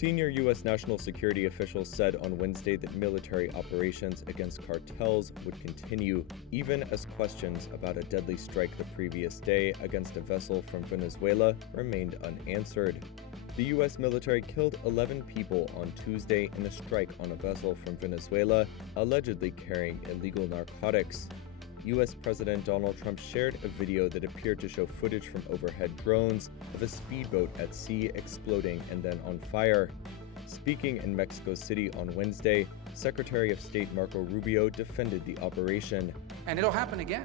Senior U.S. national security officials said on Wednesday that military operations against cartels would continue, even as questions about a deadly strike the previous day against a vessel from Venezuela remained unanswered. The U.S. military killed 11 people on Tuesday in a strike on a vessel from Venezuela, allegedly carrying illegal narcotics. U.S. President Donald Trump shared a video that appeared to show footage from overhead drones of a speedboat at sea exploding and then on fire. Speaking in Mexico City on Wednesday, Secretary of State Marco Rubio defended the operation. And it'll happen again.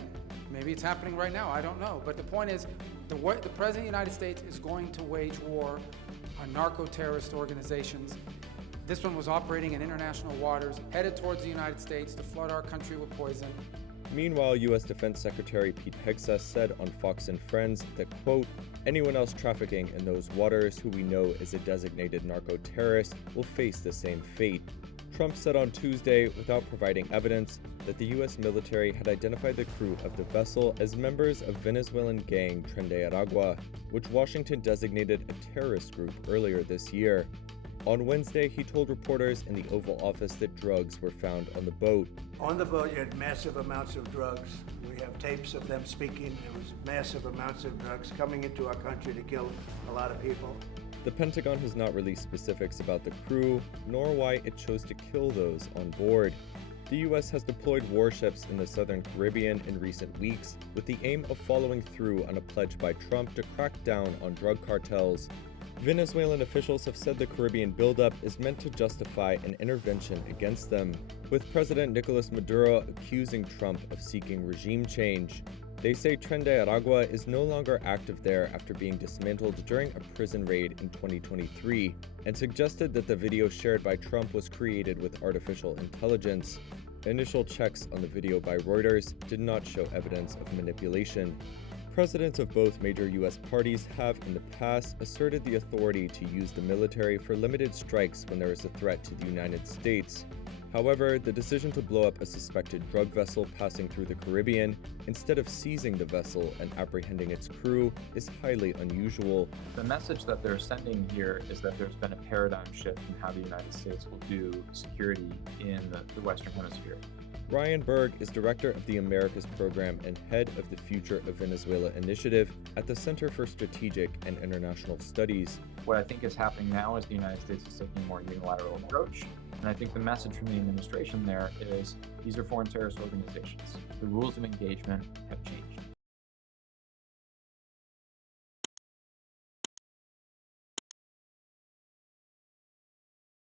Maybe it's happening right now, I don't know. But the point is, the President of the United States is going to wage war on narco-terrorist organizations. This one was operating in international waters, headed towards the United States to flood our country with poison. Meanwhile, U.S. Defense Secretary Pete Hegseth said on Fox and Friends that, quote, anyone else trafficking in those waters who we know is a designated narco-terrorist will face the same fate. Trump said on Tuesday, without providing evidence, that the U.S. military had identified the crew of the vessel as members of Venezuelan gang Tren de Aragua, which Washington designated a terrorist group earlier this year. On Wednesday, he told reporters in the Oval Office that drugs were found on the boat. On the boat, you had massive amounts of drugs. We have tapes of them speaking. There was massive amounts of drugs coming into our country to kill a lot of people. The Pentagon has not released specifics about the crew, nor why it chose to kill those on board. The U.S. has deployed warships in the Southern Caribbean in recent weeks with the aim of following through on a pledge by Trump to crack down on drug cartels. Venezuelan officials have said the Caribbean buildup is meant to justify an intervention against them, with President Nicolas Maduro accusing Trump of seeking regime change. They say Tren de Aragua is no longer active there after being dismantled during a prison raid in 2023, and suggested that the video shared by Trump was created with artificial intelligence. Initial checks on the video by Reuters did not show evidence of manipulation. Presidents of both major U.S. parties have, in the past, asserted the authority to use the military for limited strikes when there is a threat to the United States. However, the decision to blow up a suspected drug vessel passing through the Caribbean, instead of seizing the vessel and apprehending its crew, is highly unusual. The message that they're sending here is that there's been a paradigm shift in how the United States will do security in the Western Hemisphere. Ryan Berg is director of the Americas Program and head of the Future of Venezuela initiative at the Center for Strategic and International Studies. What I think is happening now is the United States is taking a more unilateral approach. And I think the message from the administration there is these are foreign terrorist organizations. The rules of engagement have changed.